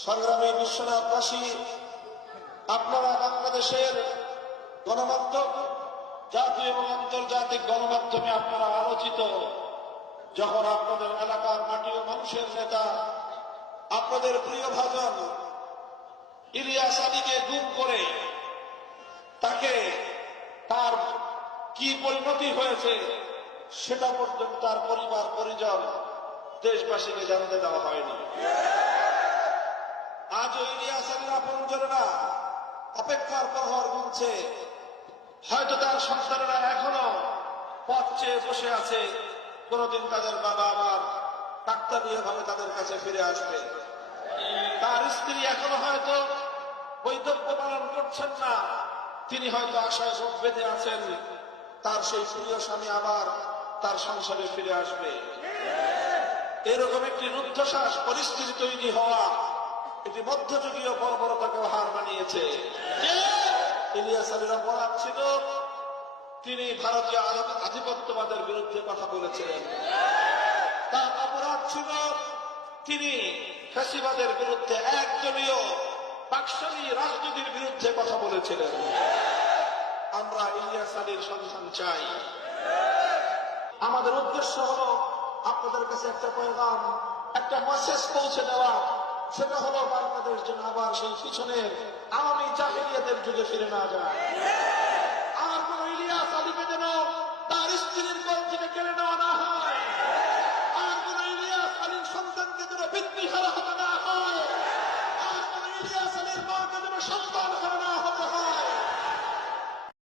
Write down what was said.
সংগ্রামী বিশ্বনাথবাসী, আপনারা বাংলাদেশের গণমাধ্যম, জাতীয় এবং আন্তর্জাতিক গণমাধ্যমে আপনারা আলোচিত। যখন আপনাদের এলাকার মাটি ও মানুষের নেতা, আপনাদের প্রিয় ভাজন ইলিয়াস আলীকে গুম করে তাকে তার কি পরিণতি হয়েছে সেটা পর্যন্ত তার পরিবার পরিজন দেশবাসীকে জানতে দেওয়া হয়নি। আজও ইলিয়াস আলীর আপনজনেরা অপেক্ষার প্রহর গুনছে। হয়তো তার সন্তানেরা এখনো পথ চেয়ে বসে আছে, কোনদিন তাদের বাবা আবার ডাক্তারীয় ভাবে তাদের কাছে ফিরে আসবে। তার স্ত্রী এখনো হয়তো বৈধব্য পালন করছেন না, তিনি হয়তো আশায় বুক বেঁধে আছেন তার সেই প্রিয় স্বামী আবার তার সংসারে ফিরে আসবে। এরকম একটি রুদ্ধশ্বাস পরিস্থিতি তৈরি হওয়া এটি মধ্যযুগীয় বর্বরতাকেও হার মানিয়েছে। ইলিয়াস আলীর অপরাধ ছিল তিনি ভারতীয় আধিপত্যবাদের বিরুদ্ধে কথা বলেছিলেন। তার অপরাধ ছিল তিনি ফ্যাসিবাদের বিরুদ্ধে, একদলীয় বাকশালী রাজনীতির বিরুদ্ধে কথা বলেছিলেন। আমরা ইলিয়াস আলীর সন্ধান চাই। আমাদের উদ্দেশ্য হলো আপনাদের কাছে একটা পয়গাম, একটা মেসেজ পৌঁছে দেওয়া। সেটা হলো বাংলাদেশ যেন আবার সেই পিছনের আওয়ামী জাহেলিয়াতের যুগে ফিরে না যায়।